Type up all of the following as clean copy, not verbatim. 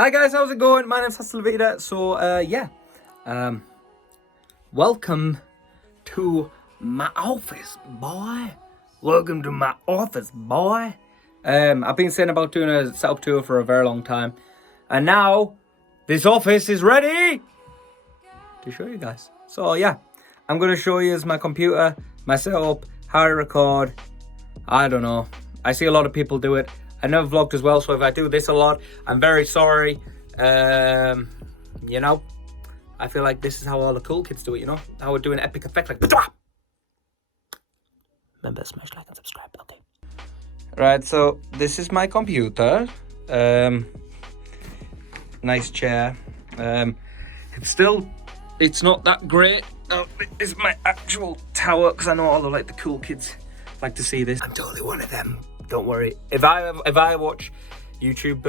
Hi guys, how's it going? My name's HastaLaVida. So welcome to my office, boy. Welcome to my office, boy. I've been saying about doing a setup tour for a very long time, and now this office is ready to show you guys. So yeah, I'm gonna show you my computer, my setup, how I record. I don't know. I see a lot of people do it. I never vlogged as well, so if I do this a lot, I'm very sorry. You know, I feel like this is how all the cool kids do it, you know? How we're doing epic effect, like... Remember, smash like and subscribe, okay? Right, so this is my computer. Nice chair. It's not that great. No, this is my actual tower, because I know all the cool kids like to see this. I'm totally one of them. Don't worry. If I watch YouTube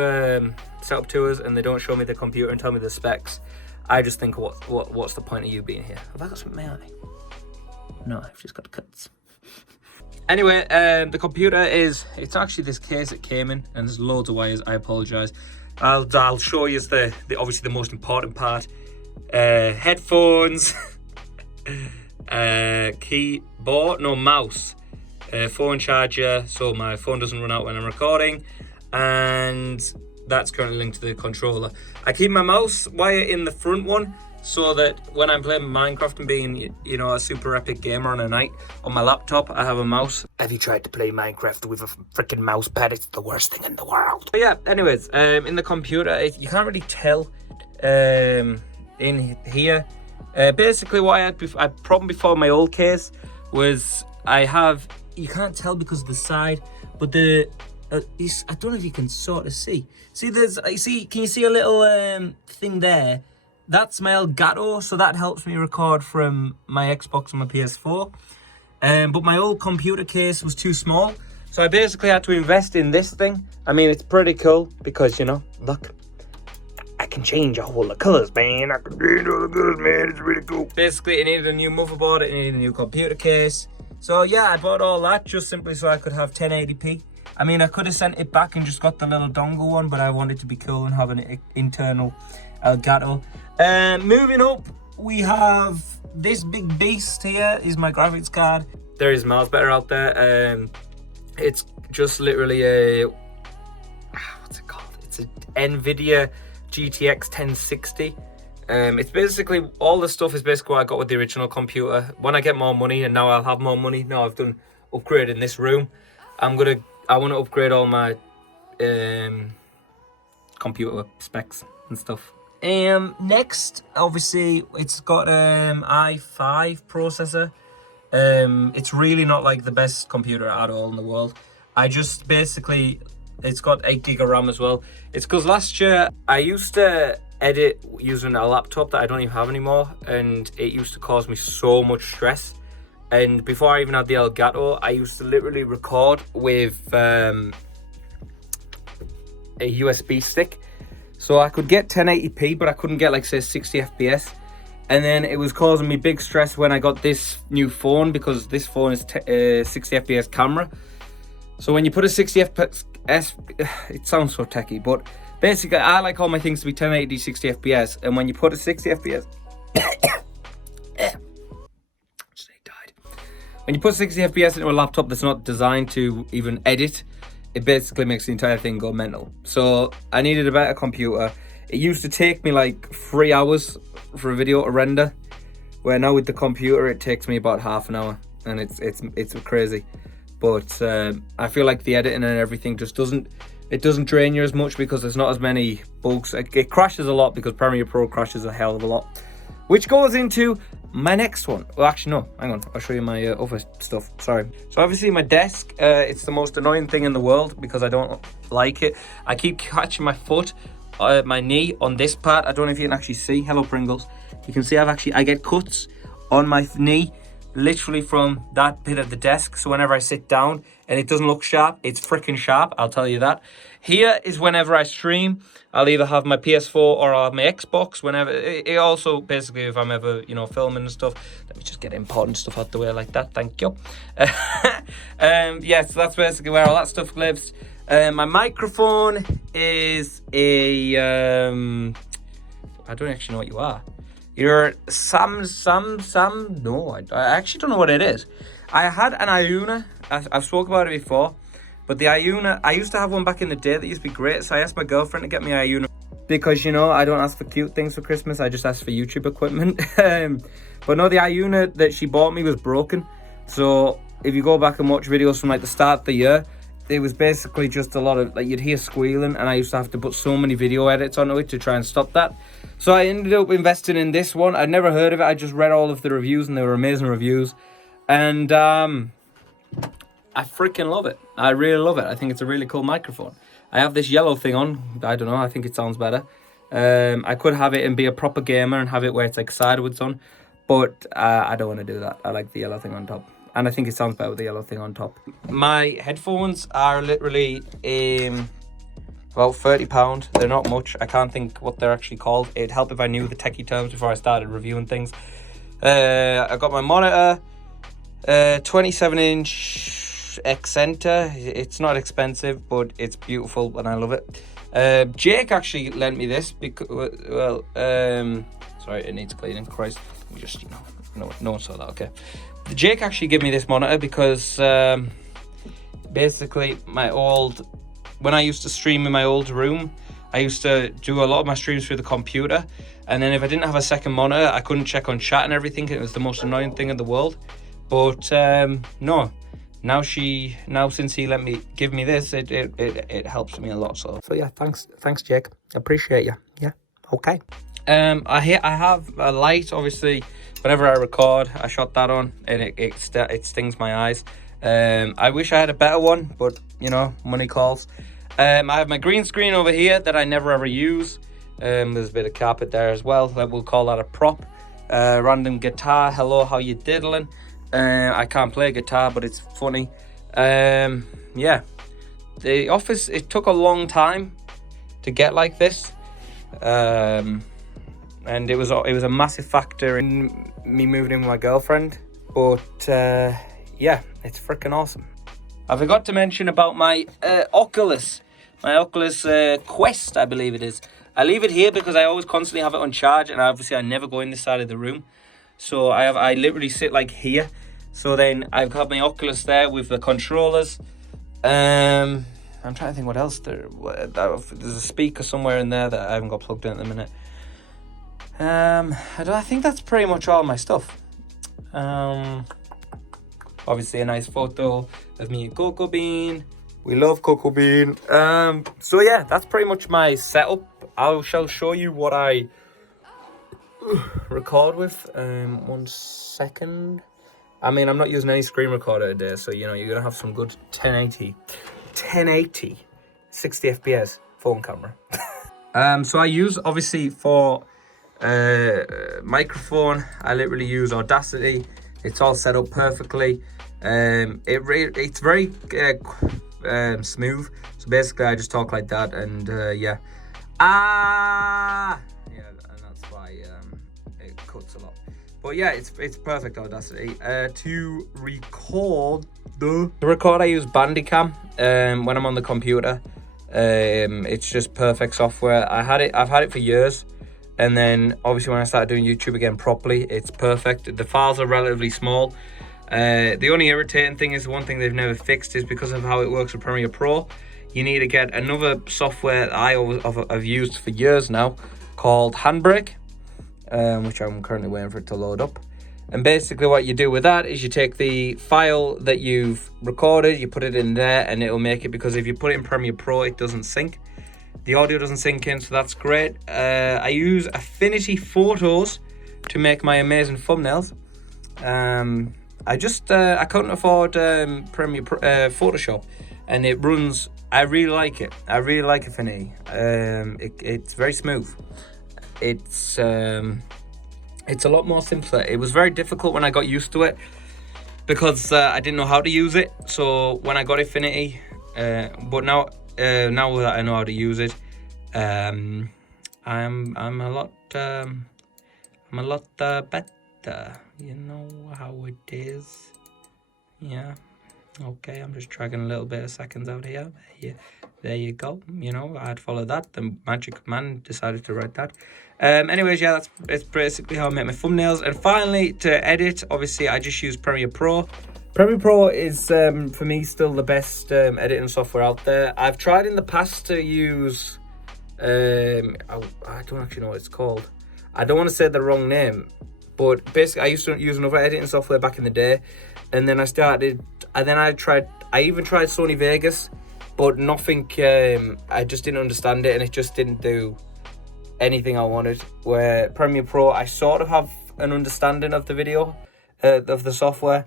setup tours and they don't show me the computer and tell me the specs, I just think, what's the point of you being here? Have I got something in my eye? No, I've just got cuts. Anyway, the computer it's actually this case it came in, and there's loads of wires. I apologize. I'll show you the obviously the most important part. Headphones, keyboard, no mouse. Phone charger, so my phone doesn't run out when I'm recording, and that's currently linked to the controller. I keep my mouse wire in the front one so that when I'm playing Minecraft and being, you know, a super epic gamer on a night on my laptop, I have a mouse. Have you tried to play Minecraft with a freaking mouse pad? It's the worst thing in the world. But yeah, anyways, in the computer, you can't really tell in here. Basically, what I had a problem before my old case was you can't tell because of the side, but I don't know if you can sort of see. Can you see a little thing there? That's my Elgato, so that helps me record from my Xbox and my PS4. But my old computer case was too small, so I basically had to invest in this thing. I mean, it's pretty cool because, you know, look, I can change all the colors, man. I can change all the colors, man. It's really cool. Basically, it needed a new motherboard, it needed a new computer case. So yeah, I bought all that just simply so I could have 1080p. I mean, I could have sent it back and just got the little dongle one, but I wanted to be cool and have an internal Elgato. Moving up, we have this big beast here is my graphics card. There is miles better out there. It's just literally a, what's it called? It's a Nvidia GTX 1060. It's basically, all the stuff is basically what I got with the original computer. When I get more money, and now I'll have more money, now I've done upgrade in this room, I want to upgrade all my computer specs and stuff. Next, obviously, it's got i5 processor. It's really not like the best computer at all in the world. It's got 8 GB RAM as well. It's because last year I used to edit using a laptop that I don't even have anymore, and it used to cause me so much stress. And before I even had the Elgato, I used to literally record with a USB stick, so I could get 1080p, but I couldn't get, like, say, 60 FPS. And then it was causing me big stress when I got this new phone, because this phone is 60 FPS camera. So when you put a 60 FPS, it sounds so techie, but basically, I like all my things to be 1080 60 FPS, and when you put a 60 FPS, when you put 60 FPS into a laptop that's not designed to even edit, it basically makes the entire thing go mental. So I needed a better computer. It used to take me like 3 hours for a video to render, where now with the computer it takes me about half an hour, and it's crazy. But I feel like the editing and everything just doesn't drain you as much because there's not as many bugs. It crashes a lot because Premiere Pro crashes a hell of a lot, which goes into my next one. Well, actually, no, hang on. I'll show you my other stuff. Sorry. So obviously my desk, it's the most annoying thing in the world because I don't like it. I keep catching my foot, my knee on this part. I don't know if you can actually see. Hello, Pringles. You can see I get cuts on my knee, literally from that bit of the desk. So whenever I sit down and it doesn't look sharp, it's freaking sharp, I'll tell you that. Here is whenever I stream, I'll either have my PS4 or I'll have my Xbox. Whenever it also basically, if I'm ever, you know, filming and stuff. Let me just get important stuff out the way like that, thank you. Yeah, so that's basically where all that stuff lives. My microphone is a I don't actually know what you are. You're no, I actually don't know what it is. I had an Iuna. I've spoken about it before, but the Iuna, I used to have one back in the day that used to be great. So I asked my girlfriend to get me Iuna because, you know, I don't ask for cute things for Christmas. I just ask for YouTube equipment. But no, the Iuna that she bought me was broken. So if you go back and watch videos from like the start of the year, it was basically just a lot of, like, you'd hear squealing, and I used to have to put so many video edits onto it to try and stop that. So I ended up investing in this one. I'd never heard of it. I just read all of the reviews, and they were amazing reviews. And I freaking love it. I really love it. I think it's a really cool microphone. I have this yellow thing on. I don't know. I think it sounds better. I could have it and be a proper gamer and have it where it's like sideways on, but I don't want to do that. I like the yellow thing on top. And I think it sounds better with the yellow thing on top. My headphones are literally about £30. They're not much. I can't think what they're actually called. It'd help if I knew the techie terms before I started reviewing things. I got my monitor, 27-inch X-Center. It's not expensive, but it's beautiful and I love it. Jake actually lent me this because, well, sorry, it needs cleaning. Christ, just, you know, no one saw that. Okay. Jake actually gave me this monitor because basically when I used to stream in my old room, I used to do a lot of my streams through the computer, and then if I didn't have a second monitor, I couldn't check on chat and everything. It was the most annoying thing in the world. But no, now since he let me give me this, it helps me a lot. So yeah, thanks Jake, appreciate you. Yeah, okay. I have a light, obviously. Whenever I record, I shot that on, and it stings my eyes. I wish I had a better one, but you know, money calls. I have my green screen over here that I never ever use. There's a bit of carpet there as well. We'll call that a prop. Random guitar. Hello, how you diddling? I can't play guitar, but it's funny. Yeah, the office. It took a long time to get like this. And it was a massive factor in me moving in with my girlfriend, but yeah, it's freaking awesome. I forgot to mention about my Oculus Quest, I believe it is. I leave it here because I always constantly have it on charge, and obviously I never go in this side of the room, so I literally sit like here. So then I've got my Oculus there with the controllers. I'm trying to think what else there's a speaker somewhere in there that I haven't got plugged in at the minute. I think that's pretty much all my stuff. Obviously a nice photo of me and Coco Bean. We love Coco Bean. So yeah, that's pretty much my setup. I shall show you what I record with. 1 second. I mean, I'm not using any screen recorder today, so you know, you're gonna have some good 1080, 60 FPS phone camera. So I use, obviously, for microphone, I literally use Audacity. It's all set up perfectly. It's very smooth. So basically I just talk like that, and yeah, and that's why it cuts a lot. But yeah, it's perfect Audacity. To record I use Bandicam when I'm on the computer. It's just perfect software. I've had it for years. And then obviously when I started doing YouTube again properly, it's perfect. The files are relatively small. The only irritating thing is, the one thing they've never fixed is because of how it works with Premiere Pro, you need to get another software that I've used for years now called Handbrake, which I'm currently waiting for it to load up. And basically what you do with that is you take the file that you've recorded, you put it in there, and it'll make it, because if you put it in Premiere Pro, it doesn't sync. The audio doesn't sync in, so that's great. I use Affinity Photos to make my amazing thumbnails. I couldn't afford Photoshop, and it runs. I really like it. I really like Affinity. It's very smooth. It's a lot more simpler. It was very difficult when I got used to it because I didn't know how to use it. So when I got Affinity, but now that I know how to use it, I'm a lot better. You know how it is. Yeah. Okay, I'm just dragging a little bit of seconds out here. There you go. You know, I'd follow that. The magic man decided to write that. Anyways, yeah, it's basically how I make my thumbnails. And finally, to edit, obviously, I just use Premiere Pro. Premiere Pro is, for me, still the best editing software out there. I've tried in the past to use, I don't actually know what it's called. I don't want to say the wrong name, but basically, I used to use another editing software back in the day. And then I even tried Sony Vegas, but nothing, I just didn't understand it, and it just didn't do anything I wanted. Where Premiere Pro, I sort of have an understanding of the video, of the software.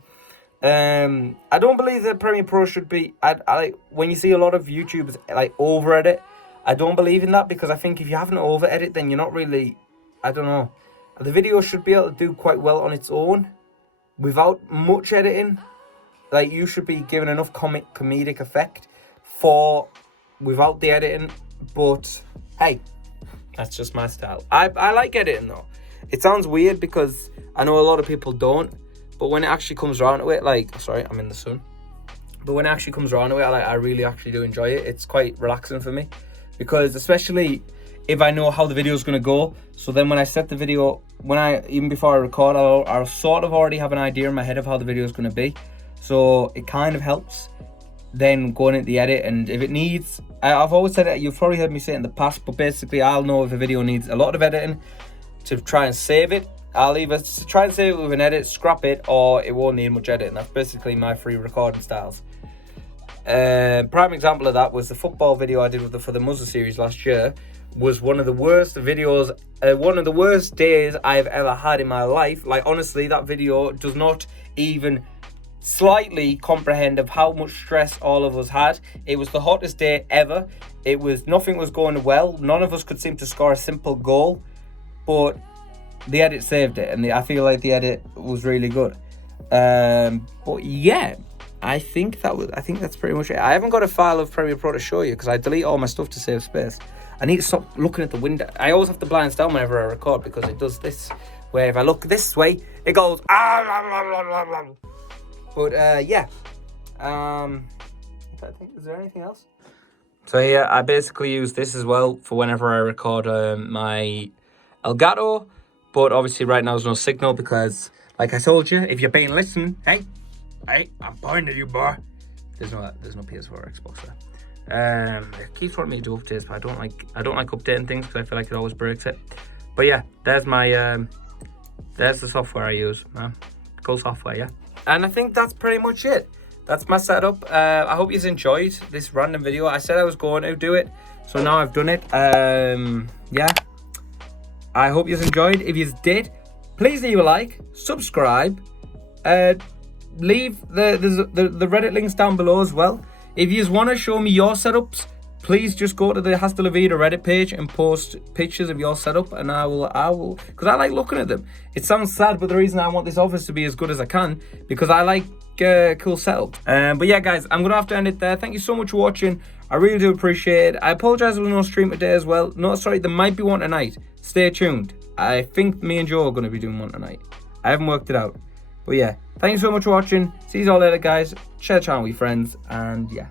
I don't believe that Premiere Pro should be, I like, when you see a lot of YouTubers like over edit, I don't believe in that, because I think if you haven't over edit, then you're not really, I don't know. The video should be able to do quite well on its own, without much editing. Like, you should be given enough comedic effect without the editing. But hey, that's just my style. I like editing though. It sounds weird because I know a lot of people don't, but when it actually comes around to it, like, sorry, I'm in the sun. But when it actually comes around to it, I really actually do enjoy it. It's quite relaxing for me, because especially if I know how the video is going to go. So then when I set the video, even before I record, I'll sort of already have an idea in my head of how the video is going to be. So it kind of helps then going into the edit. And if it needs, I've always said it, you've probably heard me say it in the past, but basically I'll know if a video needs a lot of editing to try and save it. I'll either try and save it with an edit, scrap it, or it won't need much editing. That's basically my free recording styles. Prime example of that was the football video I did for the Muzzle series last year. Was one of the worst videos, one of the worst days I've ever had in my life. Like, honestly, that video does not even slightly comprehend of how much stress all of us had. It was the hottest day ever. Nothing was going well. None of us could seem to score a simple goal, but the edit saved it, and I feel like the edit was really good. But yeah, I think that's pretty much it. I haven't got a file of Premiere Pro to show you because I delete all my stuff to save space. I need to stop looking at the window. I always have the blinds down whenever I record, because it does this, where if I look this way, it goes But yeah, is there anything else? So yeah, I basically use this as well for whenever I record my Elgato, but obviously right now there's no signal because, like I told you, if you're being listening, hey, I'm pointing at you, boy. There's no PS4 or Xbox there. It keeps wanting me to do updates, but I don't like updating things because I feel like it always breaks it. But yeah, there's the software I use. Cool software, yeah. And I think that's pretty much it. That's my setup. I hope you've enjoyed this random video. I said I was going to do it, so now I've done it. Yeah. I hope you've enjoyed. If you did, please leave a like, subscribe, leave the Reddit links down below as well. If you want to show me your setups, please just go to the HastaLaVida Reddit page and post pictures of your setup, and I will, because I like looking at them. It sounds sad, but the reason I want this office to be as good as I can, because I like cool setup. But yeah, guys, I'm gonna have to end it there. Thank you so much for watching. I really do appreciate it. I apologize for no stream today as well. No, sorry, there might be one tonight. Stay tuned. I think me and Joe are going to be doing one tonight. I haven't worked it out. But yeah, thank you so much for watching. See you all later, guys. Share the channel with your friends, and yeah.